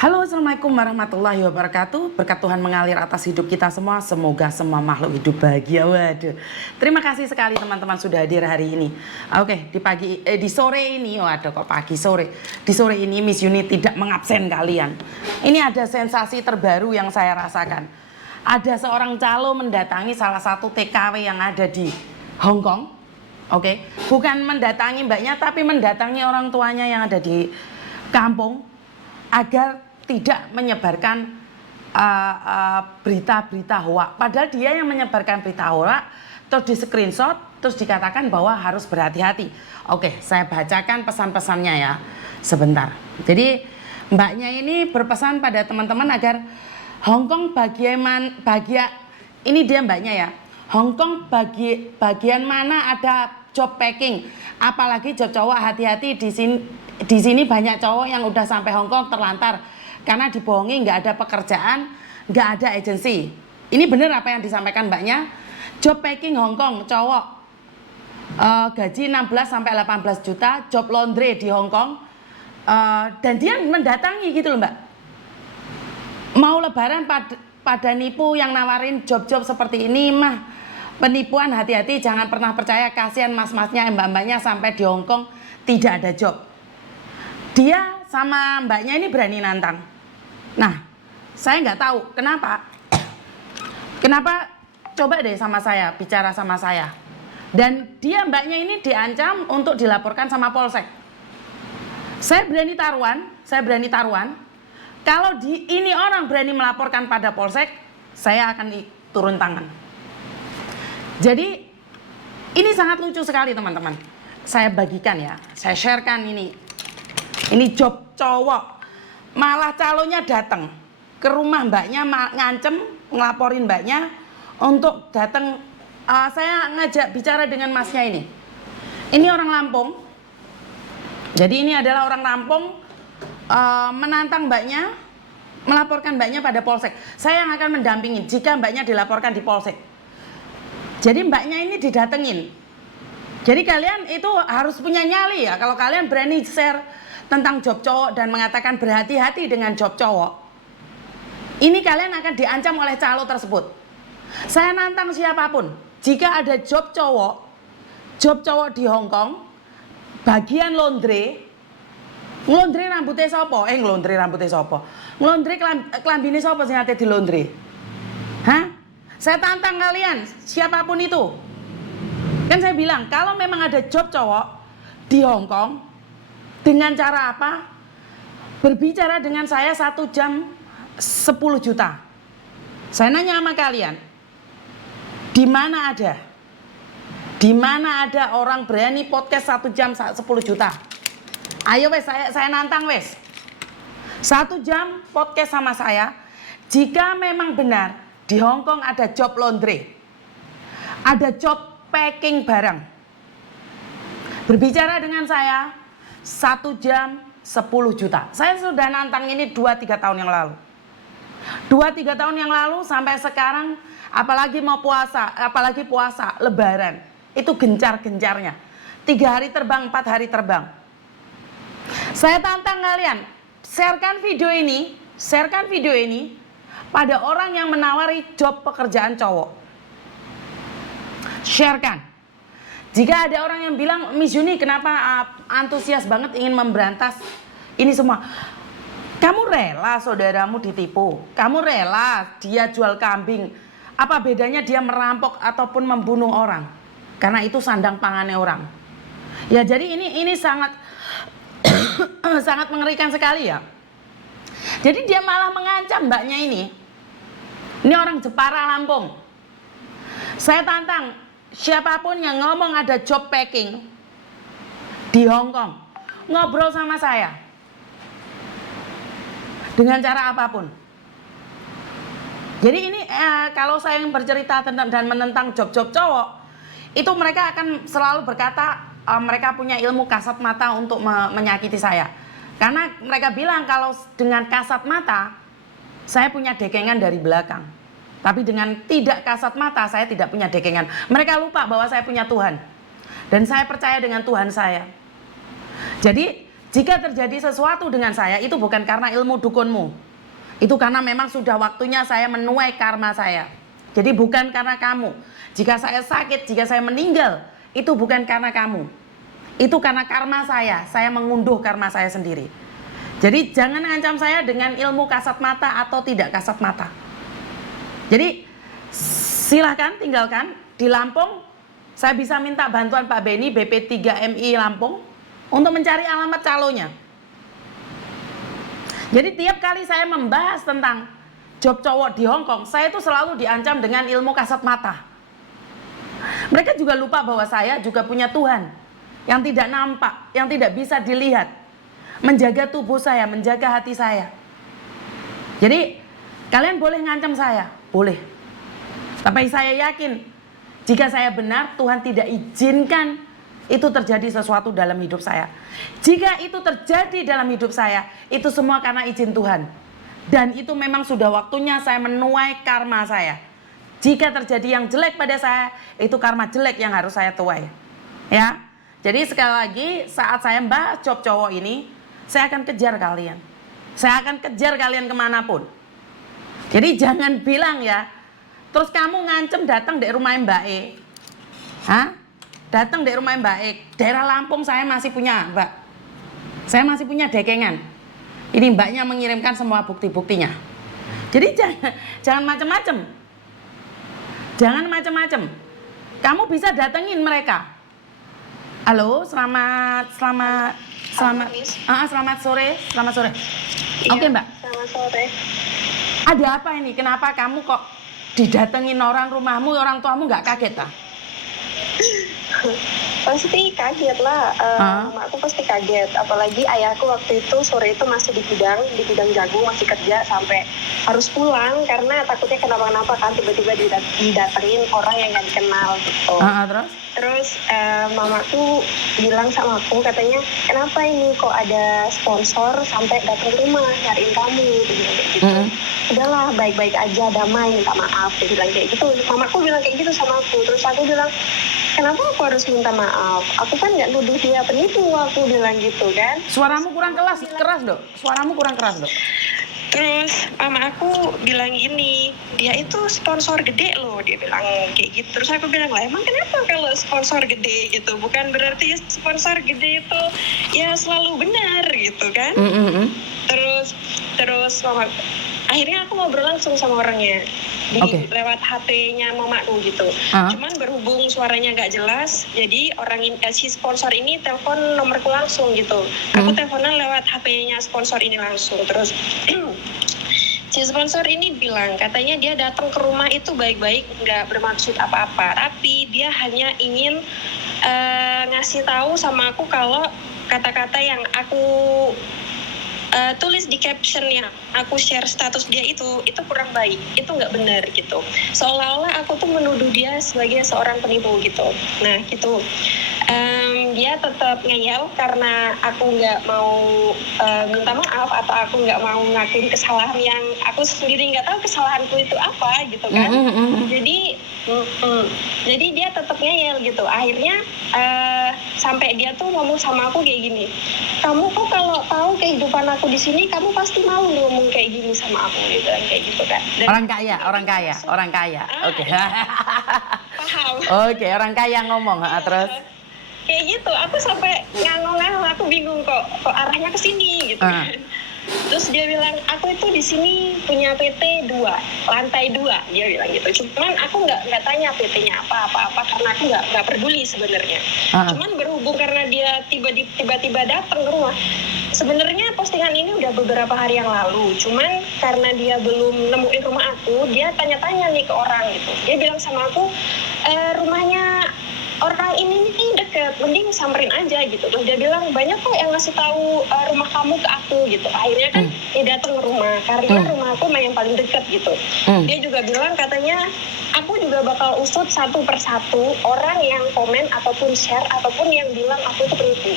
Halo, assalamualaikum warahmatullahi wabarakatuh. Berkat Tuhan mengalir atas hidup kita semua. Semoga semua makhluk hidup bahagia. Waduh, terima kasih sekali teman-teman sudah hadir hari ini. Oke, di sore ini, waduh kok pagi sore. Di sore ini Miss Yuni tidak mengabsen kalian. Ini ada sensasi terbaru yang saya rasakan. Ada seorang calo mendatangi salah satu TKW yang ada di Hong Kong. Oke, bukan mendatangi mbaknya, tapi mendatangi orang tuanya yang ada di kampung agar tidak menyebarkan berita-berita hoak. Padahal dia yang menyebarkan berita hoak, terus di screenshot, terus dikatakan bahwa harus berhati-hati. Oke, saya bacakan pesan-pesannya ya, sebentar. Jadi mbaknya ini berpesan pada teman-teman agar Hong Kong ini dia mbaknya ya. Hong Kong bagian mana ada job packing, apalagi job cowok, hati-hati di sini banyak cowok yang udah sampai Hong Kong terlantar karena dibohongi, nggak ada pekerjaan, nggak ada agensi. Ini benar apa yang disampaikan mbaknya. Job packing Hong Kong cowok, gaji 16 sampai 18 juta, job laundry di Hong Kong, dan dia mendatangi gitu loh mbak. Mau lebaran pada nipu yang nawarin job-job seperti ini mah penipuan, hati-hati, jangan pernah percaya. Kasihan mas-masnya, mbak-mbaknya sampai di Hong Kong tidak ada job. Dia sama mbaknya ini berani nantang. Nah, saya nggak tahu kenapa. Kenapa? Coba deh sama saya, bicara sama saya. Dan dia mbaknya ini diancam untuk dilaporkan sama Polsek. Saya berani taruhan. Kalau ini orang berani melaporkan pada Polsek, saya akan turun tangan. Jadi ini sangat lucu sekali teman-teman. Saya bagikan ya, saya sharekan ini. Ini job cowok, malah calonnya datang ke rumah mbaknya, ngancem ngelaporin mbaknya untuk datang. Saya ngajak bicara dengan masnya ini. Ini orang Lampung. Jadi ini adalah orang Lampung, menantang mbaknya, melaporkan mbaknya pada Polsek. Saya yang akan mendampingi jika mbaknya dilaporkan di Polsek. Jadi mbaknya ini didatengin. Jadi kalian itu harus punya nyali ya, kalau kalian berani share tentang job cowok dan mengatakan berhati-hati dengan job cowok, ini kalian akan diancam oleh calo tersebut. Saya nantang siapapun, jika ada job cowok di Hong Kong, bagian laundry rambutnya sopo? Ngelondre kelambine sopo sing ate di laundry? Hah? Saya tantang kalian, siapapun itu. Kan saya bilang, kalau memang ada job cowok di Hong Kong, dengan cara apa? Berbicara dengan saya 1 jam 10 juta. Saya nanya sama kalian, di mana ada? Di mana ada orang berani podcast 1 jam 10 juta? Ayo wes, saya nantang wes. 1 jam podcast sama saya. Jika memang benar di Hong Kong ada job laundry, ada job packing barang, berbicara dengan saya 1 jam 10 juta. Saya sudah nantang ini 2-3 tahun yang lalu. 2-3 tahun yang lalu sampai sekarang, apalagi puasa, lebaran, itu gencar-gencarnya. 3 hari terbang, 4 hari terbang. Saya tantang kalian, sharekan video ini pada orang yang menawari job pekerjaan cowok. Sharekan. Jika ada orang yang bilang, Miss Yuni kenapa antusias banget ingin memberantas ini semua? Kamu rela saudaramu ditipu? Kamu rela dia jual kambing? Apa bedanya dia merampok ataupun membunuh orang? Karena itu sandang pangannya orang. Ya jadi ini sangat sangat mengerikan sekali ya. Jadi dia malah mengancam mbaknya ini. Ini orang Jepara Lampung. Saya tantang, siapapun yang ngomong ada job packing di Hong Kong, ngobrol sama saya dengan cara apapun. Jadi ini kalau saya yang bercerita tentang dan menentang job-job cowok, itu mereka akan selalu berkata mereka punya ilmu kasat mata untuk menyakiti saya. Karena mereka bilang kalau dengan kasat mata saya punya dekengan dari belakang. Tapi dengan tidak kasat mata, saya tidak punya dekengan. Mereka lupa bahwa saya punya Tuhan. Dan saya percaya dengan Tuhan saya. Jadi Jika terjadi sesuatu dengan saya, itu bukan karena ilmu dukunmu. Itu karena memang sudah waktunya saya menuai karma saya. Jadi bukan karena kamu. Jika saya sakit, jika saya meninggal, itu bukan karena kamu. Itu karena karma saya mengunduh karma saya sendiri. Jadi jangan ancam saya dengan ilmu kasat mata atau tidak kasat mata. Jadi silahkan tinggalkan. Di Lampung, saya bisa minta bantuan Pak Beni, BP3MI Lampung, untuk mencari alamat calonnya. Jadi tiap kali saya membahas tentang job cowok di Hong Kong, saya itu selalu diancam dengan ilmu kasat mata. Mereka juga lupa bahwa saya juga punya Tuhan yang tidak nampak, yang tidak bisa dilihat, menjaga tubuh saya, menjaga hati saya. Jadi kalian boleh ngancam saya, boleh. Tapi saya yakin jika saya benar, Tuhan tidak izinkan itu terjadi sesuatu dalam hidup saya. Jika itu terjadi dalam hidup saya, itu semua karena izin Tuhan. Dan itu memang sudah waktunya saya menuai karma saya. Jika terjadi yang jelek pada saya, itu karma jelek yang harus saya tuai. Ya. Jadi sekali lagi, saat saya membahas job cowok ini, saya akan kejar kalian. Saya akan kejar kalian kemanapun. Jadi jangan bilang ya, terus kamu ngancem datang di rumah Mbak E. Hah? Datang di rumah Mbak E. Daerah Lampung saya masih punya, Mbak. Saya masih punya dekengan. Ini mbaknya mengirimkan semua bukti-buktinya. Jadi jangan macam-macam. Jangan macam-macam. Kamu bisa datengin mereka. Halo, selamat sore. Selamat sore. Iya, Oke, Mbak. Selamat sore. Ada apa ini? Kenapa kamu kok didatengin orang rumahmu, orang tuamu nggak kaget ah? Pasti kaget lah, mamaku pasti kaget. Apalagi ayahku waktu itu sore itu masih di gudang jagung, masih kerja sampai harus pulang karena takutnya kenapa-kenapa kan, tiba-tiba didatengin orang yang nggak dikenal gitu. Terus mamaku bilang sama aku, katanya kenapa ini kok ada sponsor sampai datang ke rumah nyariin kamu gitu. Udahlah, baik-baik aja, damai, minta maaf, dia bilang kayak gitu. Mamaku bilang kayak gitu sama aku. Terus aku bilang, kenapa aku harus minta maaf? Aku kan nggak nuduh dia penipu, aku bilang gitu kan. Suaramu kurang keras dok. Suaramu kurang keras dok. Terus mama aku bilang gini, dia itu sponsor gede loh, dia bilang kayak gitu. Terus aku bilang lah, emang kenapa kalau sponsor gede gitu? Bukan berarti sponsor gede itu ya selalu benar gitu kan? Terus mama, akhirnya aku ngobrol langsung sama orangnya lewat HP-nya mamaku gitu. Cuman berhubung suaranya nggak jelas, jadi si sponsor ini telepon nomorku langsung gitu. Aku teleponan lewat HP-nya sponsor ini langsung. Terus si sponsor ini bilang, katanya dia datang ke rumah itu baik-baik, nggak bermaksud apa-apa, tapi dia hanya ingin ngasih tahu sama aku kalau kata-kata yang aku tulis di caption yang aku share status dia itu kurang baik, itu nggak benar gitu. Seolah-olah aku tuh menuduh dia sebagai seorang penipu gitu. Nah gitu. Dia tetap ngeyel karena aku nggak mau minta maaf atau aku nggak mau ngakuin kesalahan yang aku sendiri nggak tahu kesalahanku itu apa gitu kan. Jadi dia tetap ngeyel gitu. Akhirnya sampai dia tuh ngomong sama aku kayak gini, kamu kok kalau tahu kehidupan aku di sini kamu pasti mau ngomong kayak gini sama aku, dia bilang kayak gitu kan. Dan orang kaya. Oke. Paham. Oke, orang kaya ngomong, terus kayak gitu, aku sampai ngangong-ngangong, aku bingung kok arahnya ke sini gitu kan. Terus dia bilang, aku itu di sini punya PT 2, lantai 2, dia bilang gitu. Cuman aku nggak tanya PT-nya apa karena aku nggak peduli sebenarnya. Cuman berhubung karena dia tiba-tiba datang ke rumah. Sebenarnya postingan ini udah beberapa hari yang lalu. Cuman karena dia belum nemuin rumah aku, dia tanya-tanya nih ke orang gitu. Dia bilang sama aku, rumahnya orang ini nih deket, mending samperin aja gitu. Terus dia bilang, banyak kok yang ngasih tahu rumah kamu ke aku gitu. Akhirnya kan dia datang ke rumah, karena rumah aku yang paling deket gitu. Dia juga bilang katanya, aku juga bakal usut satu persatu orang yang komen ataupun share ataupun yang bilang aku itu penipu.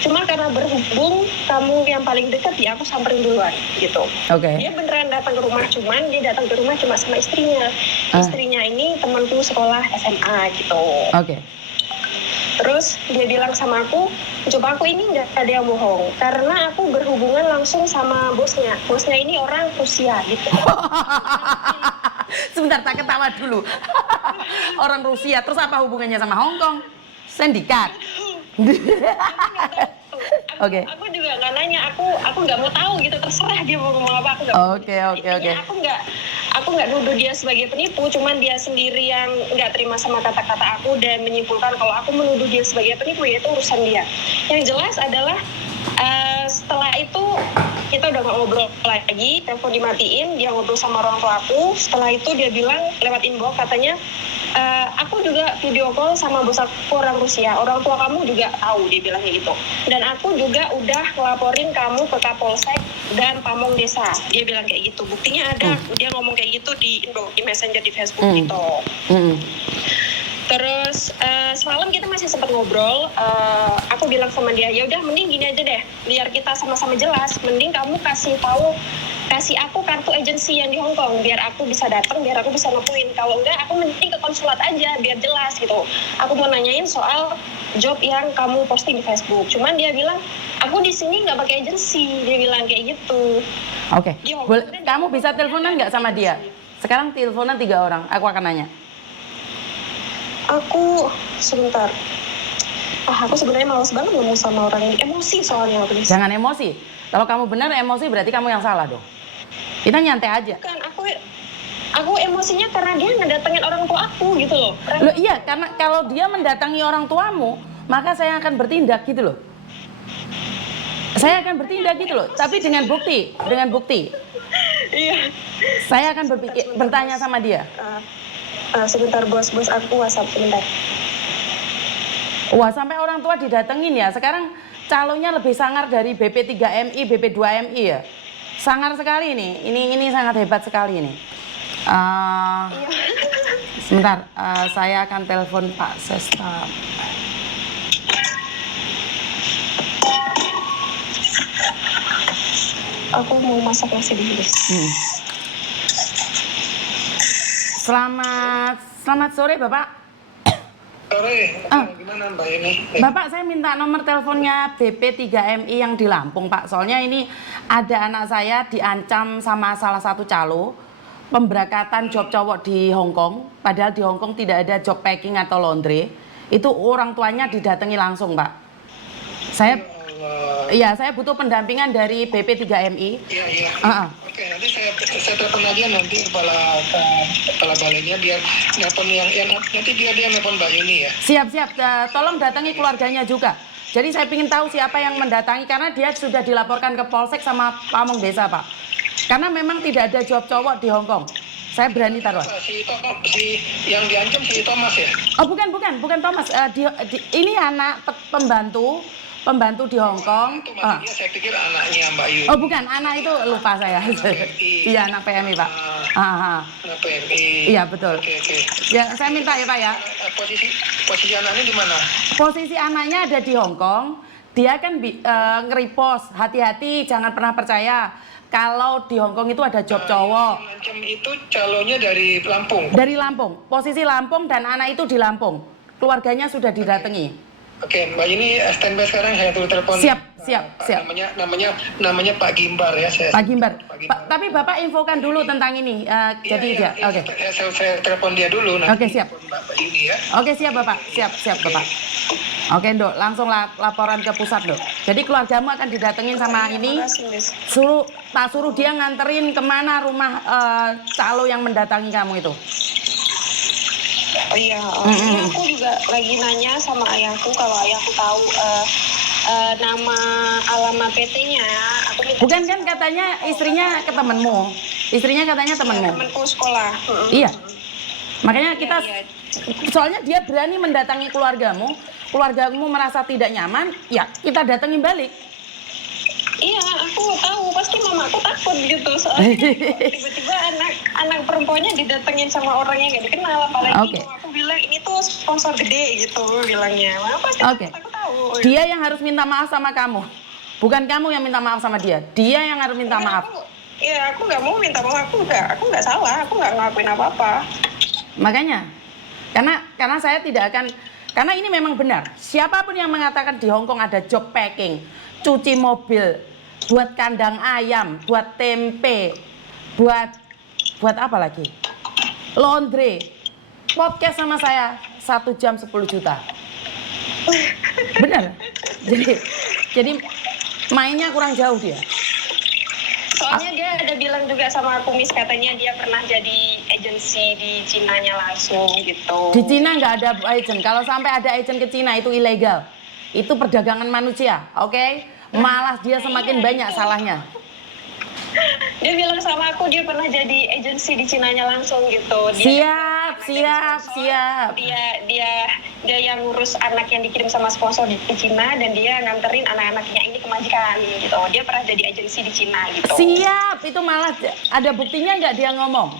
Cuma karena berhubung kamu yang paling dekat, ya aku samperin duluan gitu. Dia beneran datang ke rumah, cuman dia datang ke rumah cuma sama istrinya. Istrinya ini temanku sekolah SMA gitu. Terus dia bilang sama aku, coba aku ini nggak ada yang bohong, karena aku berhubungan langsung sama bosnya. Bosnya ini orang Rusia gitu. Sebentar, tak ketawa dulu. Orang Rusia, terus apa hubungannya sama Hong Kong? Sindikat. Oke. Aku juga nggak nanya, aku nggak mau tahu gitu, terserah dia mau ngomong apa, aku nggak mau. Oke. Intinya aku nggak nuduh dia sebagai penipu, cuman dia sendiri yang nggak terima sama kata-kata aku dan menyimpulkan kalau aku menuduh dia sebagai penipu, ya itu urusan dia. Yang jelas adalah setelah itu kita udah nggak ngobrol lagi, telepon dimatiin, dia ngobrol sama orang tua aku. Setelah itu dia bilang lewat inbox katanya, aku juga video call sama bos aku orang Rusia, orang tua kamu juga tahu, dia bilangnya gitu. Dan aku juga udah ngelaporin kamu ke Kapolsek dan Pamong Desa, dia bilang kayak gitu. Buktinya ada, dia ngomong kayak gitu di inbox, di messenger di Facebook gitu. Terus semalam kita masih sempat ngobrol, aku bilang sama dia, ya udah mending gini aja deh, biar kita sama-sama jelas, mending kamu kasih aku kartu agensi yang di Hong Kong, biar aku bisa datang, biar aku bisa nemuin. Kalau enggak, aku mending ke konsulat aja, biar jelas gitu. Aku mau nanyain soal job yang kamu posting di Facebook. Cuman dia bilang, aku di sini nggak pakai agensi, dia bilang kayak gitu. Oke. Kamu bisa teleponan nggak sama dia? Sekarang teleponan 3 orang, aku akan nanya. Aku sebentar. Aku sebenarnya malas banget ngomong sama orang ini. Emosi soalnya. Jangan emosi. Kalau kamu benar emosi berarti kamu yang salah dong. Kita nyantai aja. Bukan, aku emosinya karena dia ngedatengin orang tua aku gitu loh. Loh iya, karena kalau dia mendatangi orang tuamu, maka saya akan bertindak gitu loh. Saya akan bertindak gitu loh, tapi dengan bukti. Iya. Saya akan bertanya sama dia. Sebentar bos aku WhatsApp sebentar. Wah, sampai orang tua didatengin ya. Sekarang calonnya lebih sangar dari BP3MI, BP2MI ya. Sangar sekali ini. Ini sangat hebat sekali ini. Sebentar, saya akan telepon Pak Sesta. Aku mau masak nasi dulu. Selamat sore Bapak. Sore, gimana Mbak ini? Bapak, saya minta nomor teleponnya BP3MI yang di Lampung Pak. Soalnya ini ada anak saya diancam sama salah satu calo pemberangkatan job cowok di Hong Kong. Padahal di Hong Kong tidak ada job packing atau laundry. Itu orang tuanya didatangi langsung Pak. Saya butuh pendampingan dari BP3MI. Iya. Oke, nanti saya telepon aja nanti kepala balainya biar nelpon yang nanti dia nelpon Mbak Yuni ya. Siap. Tolong datangi keluarganya juga. Jadi saya ingin tahu siapa yang mendatangi karena dia sudah dilaporkan ke Polsek sama Pamong Desa Pak. Karena memang tidak ada job cowok di Hong Kong. Saya berani taruh. Si yang diancam si Thomas ya? Oh bukan Thomas. Ini anak pembantu di Hong Kong. Dia saya pikir anaknya Mbak Yuni. Oh bukan, anak itu lupa saya. Iya, anak PMI Pak. Anak PMI. Iya betul. Oke. Ya, saya minta ya Pak ya. Posisi anaknya di mana? Posisi anaknya ada di Hong Kong. Dia kan nge-repost, hati-hati, jangan pernah percaya kalau di Hong Kong itu ada job cowok. Macam itu calonnya dari Lampung. Dari Lampung. Posisi Lampung dan anak itu di Lampung. Keluarganya sudah didatangi. Oke, Mbak ini standby sekarang, saya turun telepon. Siap. Namanya Pak Gimbar ya. Pak Gimbar. Tapi Bapak infokan dulu tentang ini. Oke. Saya telepon dia dulu. Oke, siap. Mbak Yuni ya. Oke, siap Bapak. Siap Bapak. Oke, Ndok, langsung laporan ke pusat, Ndok. Jadi keluargamu akan didatengin sama ini. Suruh dia nganterin kemana rumah calo yang mendatangi kamu itu. Oh iya, aku juga lagi nanya sama ayahku kalau ayahku tahu nama alamat PT-nya. Bukan kan katanya istrinya ke temenmu. Istrinya katanya temenmu. Temenku sekolah. Iya. Makanya kita soalnya dia berani mendatangi keluargamu merasa tidak nyaman, ya kita datengin balik. Iya, aku tahu pasti mamaku takut gitu soalnya tiba-tiba anak perempuannya didatengin sama orang yang gak dikenal, apalagi aku bilang ini tuh sponsor gede gitu bilangnya. Pasti aku tahu. Dia yang harus minta maaf sama kamu, bukan kamu yang minta maaf sama dia. Dia yang harus minta maaf. Aku nggak mau minta maaf, aku nggak salah, aku nggak ngelakuin apa-apa. Makanya, karena saya tidak akan Karena ini memang benar. Siapapun yang mengatakan di Hong Kong ada job packing, cuci mobil, buat kandang ayam, buat tempe, buat apa lagi? Laundry. Podcast sama saya 1 jam 10 juta. Benar. Jadi mainnya kurang jauh dia. Soalnya dia ada bilang juga sama aku, Miss, katanya dia pernah jadi agensi di Cinanya langsung gitu. Di Cina nggak ada agent. Kalau sampai ada agent ke Cina itu ilegal. Itu perdagangan manusia, oke? Malah dia semakin banyak salahnya. Dia bilang sama aku dia pernah jadi agensi di Cinanya langsung gitu. Dia Siap. dia yang ngurus anak yang dikirim sama sponsor di Cina, dan dia nganterin anak-anaknya ini ke majikan gitu. Dia pernah jadi agensi di Cina gitu. Siap, itu malah ada buktinya nggak dia ngomong?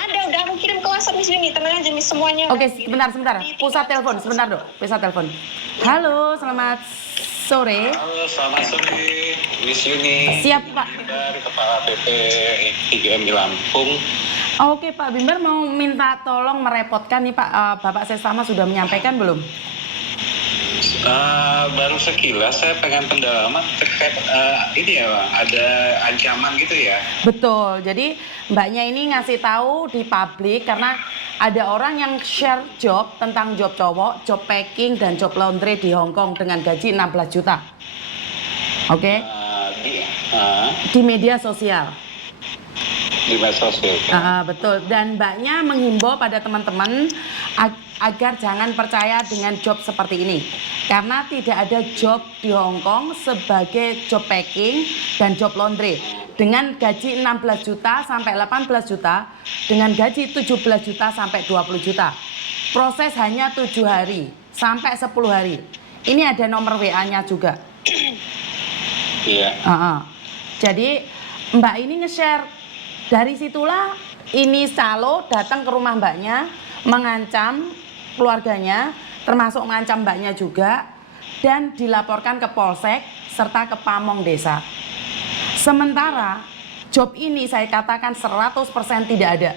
Ada, udah aku kirim ke WhatsApp Miss Yuni, tenang aja Miss, semuanya. Oke, sebentar. Pusat telepon, sebentar dok. Pusat telepon. Halo, selamat sore. Halo, selamat sore, Miss Yuni. Siap, Pak. Dari Kepala BP 3MI Lampung. Oke, Pak Bimber mau minta tolong merepotkan nih Pak. Bapak Sesama sudah menyampaikan belum? Baru sekilas saya pengen pendalaman terkait ini ya, Bang, ada ancaman gitu ya. Betul. Jadi Mbaknya ini ngasih tahu di publik karena ada orang yang share job tentang job cowok, job packing dan job laundry di Hong Kong dengan gaji 16 juta. Oke? Di media sosial. Di medsos ya. Betul. Dan Mbaknya menghimbau pada teman-teman agar jangan percaya dengan job seperti ini. Karena tidak ada job di Hong Kong sebagai job packing dan job laundry. Dengan gaji 16 juta sampai 18 juta, dengan gaji 17 juta sampai 20 juta. Proses hanya 7 hari sampai 10 hari. Ini ada nomor WA-nya juga. Iya. Jadi Mbak ini nge-share. Dari situlah ini calo datang ke rumah Mbaknya, mengancam keluarganya, termasuk mengancam Mbaknya juga, dan dilaporkan ke Polsek serta ke Pamong Desa. Sementara job ini saya katakan 100% tidak ada.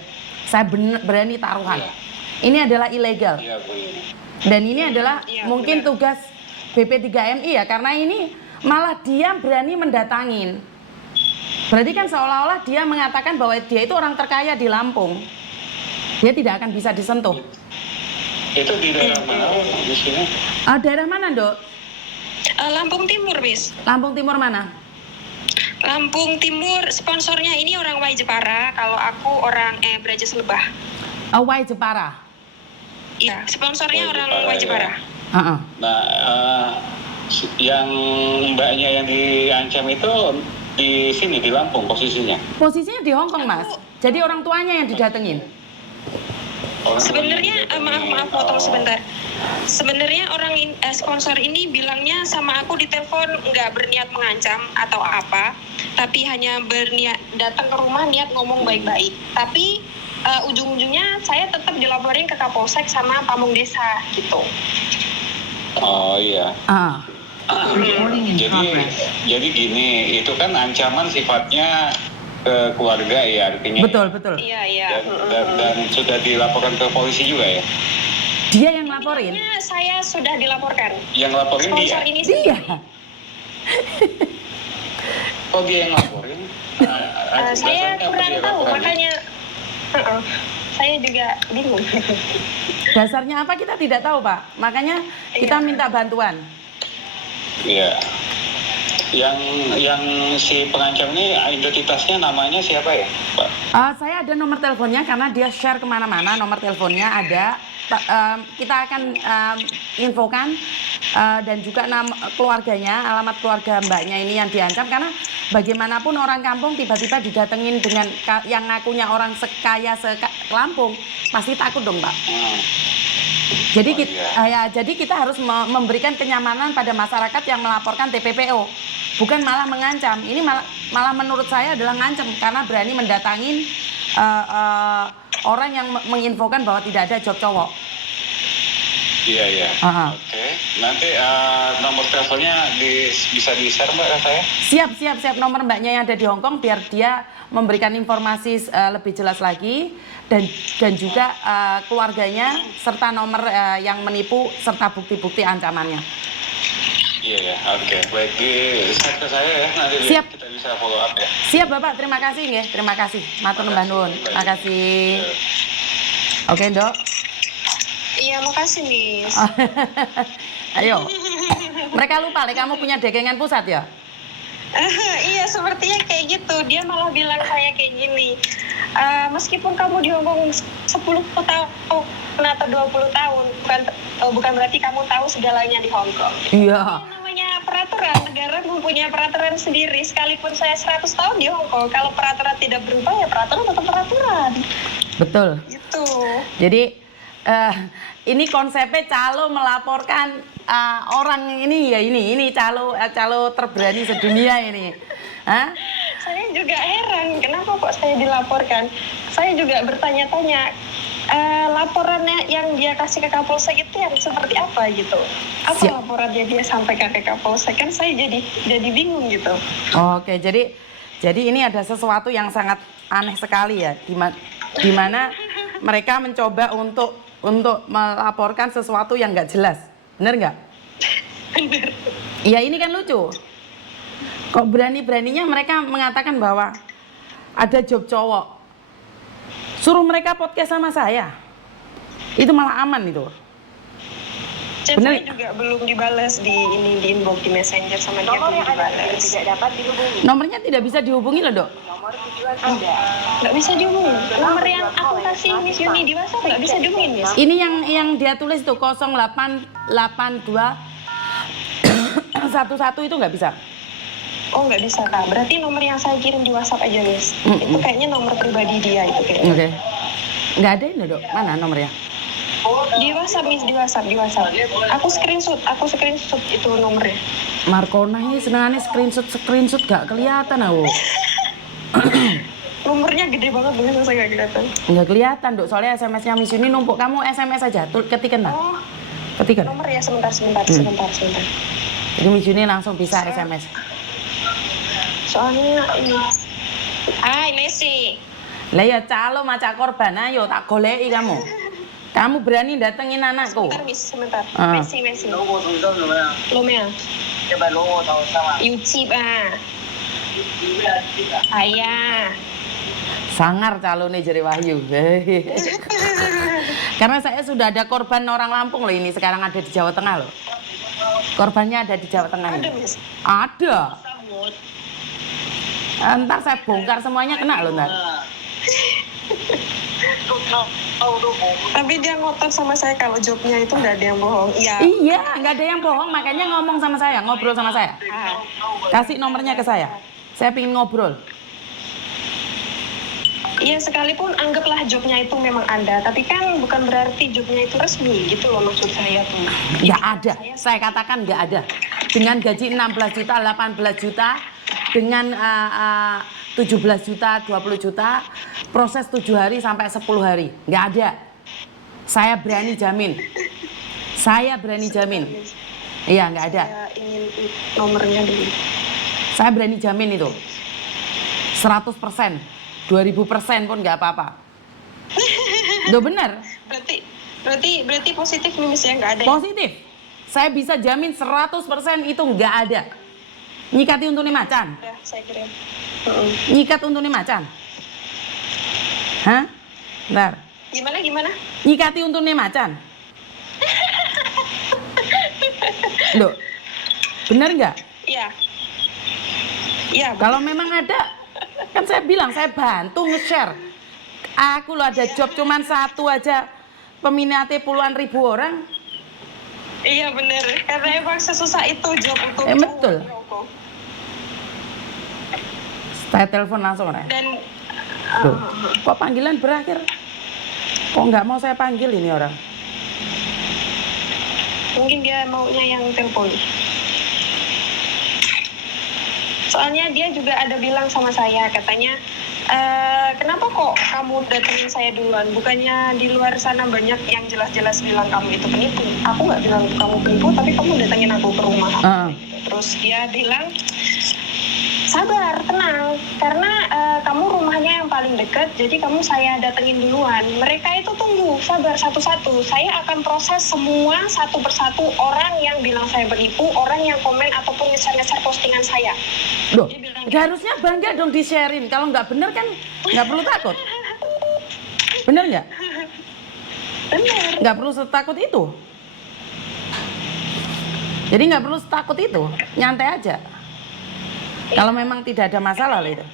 Saya berani taruhan. Iya. Ini adalah ilegal. Iya, Bu. Dan ini adalah Iya, mungkin benar. tugas BP3MI ya, karena ini malah dia berani mendatangin. Berarti kan seolah-olah dia mengatakan bahwa dia itu orang terkaya di Lampung. Dia tidak akan bisa disentuh. Itu di daerah mana, di sini? Daerah mana, Dok? Lampung Timur, Miss. Lampung Timur mana? Lampung Timur, sponsornya ini orang Wai Jepara, kalau aku orang Brajas Lebah. Wai Jepara. Iya, sponsornya Wai orang Jepara, Wai ya. Jepara. Nah, yang mbaknya yang diancam itu di sini, di Lampung posisinya. Posisinya di Hong Kong, Mas. Jadi orang tuanya yang didatengin. Sebenarnya maaf potong sebentar. Sebenarnya sponsor ini bilangnya sama aku di telepon nggak berniat mengancam atau apa, tapi hanya berniat datang ke rumah niat ngomong baik-baik. Tapi ujung-ujungnya saya tetap dilaporin ke Kapolsek sama Pamong Desa gitu. Oh iya. Jadi Jadi gini, itu kan ancaman sifatnya ke keluarga ya, artinya. betul. Iya. Dan sudah dilaporkan ke polisi juga ya. Dia yang laporin. Bilangnya saya sudah dilaporkan. Yang laporin Sponsor dia. ini Dia. Kok dia yang laporin? saya Dasarnya apa kurang dia tahu, laporannya? makanya saya juga bingung. Dasarnya apa kita tidak tahu, Pak. Makanya kita minta bantuan. Iya. Yang si pengancam ini identitasnya namanya siapa ya, Pak? Saya ada nomor teleponnya karena dia share kemana-mana. Nomor teleponnya ada. Kita akan infokan dan juga keluarganya, alamat keluarga mbaknya ini yang diancam. Karena bagaimanapun orang kampung tiba-tiba didatengin dengan yang ngakunya orang sekaya Lampung, pasti takut dong, Pak. Jadi kita harus memberikan kenyamanan pada masyarakat yang melaporkan TPPO, bukan malah mengancam. Ini malah menurut saya adalah ngancam karena berani mendatangin orang yang menginfokan bahwa tidak ada job cowok. Iya. Oke. Nanti nomor teleponnya bisa di-share Mbak ke saya? Siap nomor Mbaknya yang ada di Hong Kong biar dia memberikan informasi lebih jelas lagi dan juga keluarganya serta nomor yang menipu serta bukti-bukti ancamannya. Iya ya, oke. Baik, di-share ke saya ya, nanti Siap. kita bisa follow up ya. Siap Bapak, terima kasih nggih. Terima kasih. Matur nuwun nuwun. Terima kasih. Oke, Dok. Iya, makasih, Miss. Ayo. Mereka lupa, kamu punya dagangan pusat ya? Iya, sepertinya kayak gitu. Dia malah bilang saya kayak gini. Meskipun kamu di Hong Kong 10 tahun atau 20 tahun, bukan berarti kamu tahu segalanya di Hong Kong. Iya. Namanya peraturan, negara mempunyai peraturan sendiri. Sekalipun saya 100 tahun di Hong Kong, kalau peraturan tidak berubah ya peraturan tetap peraturan. Betul. Gitu. Jadi ini konsepnya calo melaporkan orang ini ya ini calo terberani sedunia ini. Hah? Saya juga heran kenapa kok saya dilaporkan. Saya juga bertanya-tanya laporannya yang dia kasih ke Kapolsek itu yang seperti apa gitu. Apa laporannya dia sampaikan ke Kapolsek, kan saya jadi bingung gitu. Oke, jadi ini ada sesuatu yang sangat aneh sekali ya, di mana mereka mencoba untuk melaporkan sesuatu yang nggak jelas, bener nggak? Bener. Ya ini kan lucu. Kok berani-beraninya mereka mengatakan bahwa ada job cowok, suruh mereka podcast sama saya, itu malah aman itu. Chat saya juga belum dibalas di inbox di messenger sama dia belum dibalas. Tidak dapat dihubungi. Nomornya tidak bisa dihubungi loh, Dok. Nomor tujuan Anda. Nggak bisa dihubungi. Nomor yang aku kasih Miss Yuni di WhatsApp nggak bisa dihubungin, Miss. Ini yang dia tulis tuh 0882 11 itu nggak bisa. Oh, nggak bisa, Kak. Berarti nomor yang saya kirim di WhatsApp aja, Miss. Itu kayaknya nomor pribadi dia itu kayaknya. Oke. Nggak ada ini, Dok. Mana nomornya? Di WhatsApp, Miss, di WhatsApp. Aku screenshot itu nomornya. Markona ini senangannya screenshot gak kelihatan aku. Nomornya gede banget, bener saya nggak kelihatan. Nggak kelihatan, Dok. Soalnya SMS-nya Miss Yuni numpuk. Kamu SMS aja, ketikan lah. Oh, Ketikan. nomor ya, sebentar. Jadi Miss Yuni langsung bisa SMS. Soalnya ini. Hai, Messi. Lah ya calo macak korban, ayo tak goleki kamu. Kamu berani datengin anakku. Sebentar, Miss, sebentar. Ah. Messi. Lomea. YouTube Saya. Sangar calonnya Jeri Wahyu. Karena saya sudah ada korban orang Lampung loh ini sekarang ada di Jawa Tengah loh. Korbannya ada di Jawa Tengah Ada, ini. Miss. Ada. Ntar saya bongkar semuanya kena loh ntar. Tapi dia ngotot sama saya kalau jobnya itu nggak ada yang bohong. Iya. Iya, nggak ada yang bohong makanya ngomong sama saya, ngobrol sama saya. Kasih nomornya ke saya. Saya pengen ngobrol. Iya, sekalipun anggaplah jobnya itu memang ada, tapi kan bukan berarti jobnya itu resmi gitu loh maksud saya tuh. Nggak ada. Saya katakan nggak ada. Dengan gaji 16 juta, 18 juta, dengan 17 juta, 20 juta, proses 7 hari sampai 10 hari. Nggak ada. Saya berani jamin. Iya, nggak ada. Saya ingin nomornya dulu. Saya berani jamin itu. 100%. 2000% pun nggak apa-apa. Loh bener. Berarti positif nih, Miss, ya, nggak ada. Positif. Saya bisa jamin 100% itu nggak ada. Nyikati untune macan. Ya, saya kirim. Nyikat untune macan. Hah? Bentar. Gimana? Nyikati untune macan. Loh, bener nggak? Iya. Iya. Kalau memang ada, kan saya bilang saya bantu nge-share. Aku loh ada job cuman satu aja, peminatnya puluhan ribu orang. Iya bener, karena emang sesusah itu job untuk Betul. Saya telepon langsung, Ray. Dan Loh, kok panggilan berakhir? Kok nggak mau saya panggil ini orang? mungkin dia maunya yang telepon. Soalnya dia juga ada bilang sama saya, katanya, kenapa kok kamu datengin saya duluan? Bukannya di luar sana banyak yang jelas-jelas bilang kamu itu penipu. Aku nggak bilang kamu penipu, tapi kamu datengin aku ke rumah. Terus dia bilang, sabar, tenang, karena kamu rumahnya yang paling dekat, jadi kamu saya datengin duluan. Mereka itu tunggu, sabar satu-satu. Saya akan proses semua satu persatu orang yang bilang saya penipu, orang yang komen ataupun nge-share postingan saya. Loh, harusnya bangga dong di-sharein. Kalau nggak bener kan nggak perlu takut. Bener nggak? Benar. Nggak perlu setakut itu. Jadi nggak perlu setakut itu, nyantai aja. Kalau memang tidak ada masalah lah itu.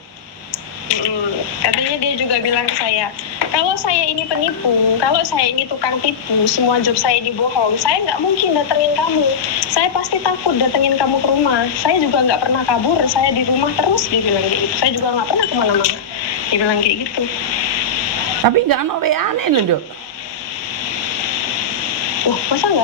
Katanya dia juga bilang ke saya, kalau saya ini penipu, kalau saya ini tukang tipu, semua job saya dibohong, saya nggak mungkin datengin kamu. Saya pasti takut datengin kamu ke rumah. Saya juga nggak pernah kabur, saya di rumah terus, dia bilang kayak gitu. Saya juga nggak pernah kemana-mana. Dia bilang kayak gitu. Tapi nggak ono WA-ane lho, Dok. Wah, masa nggak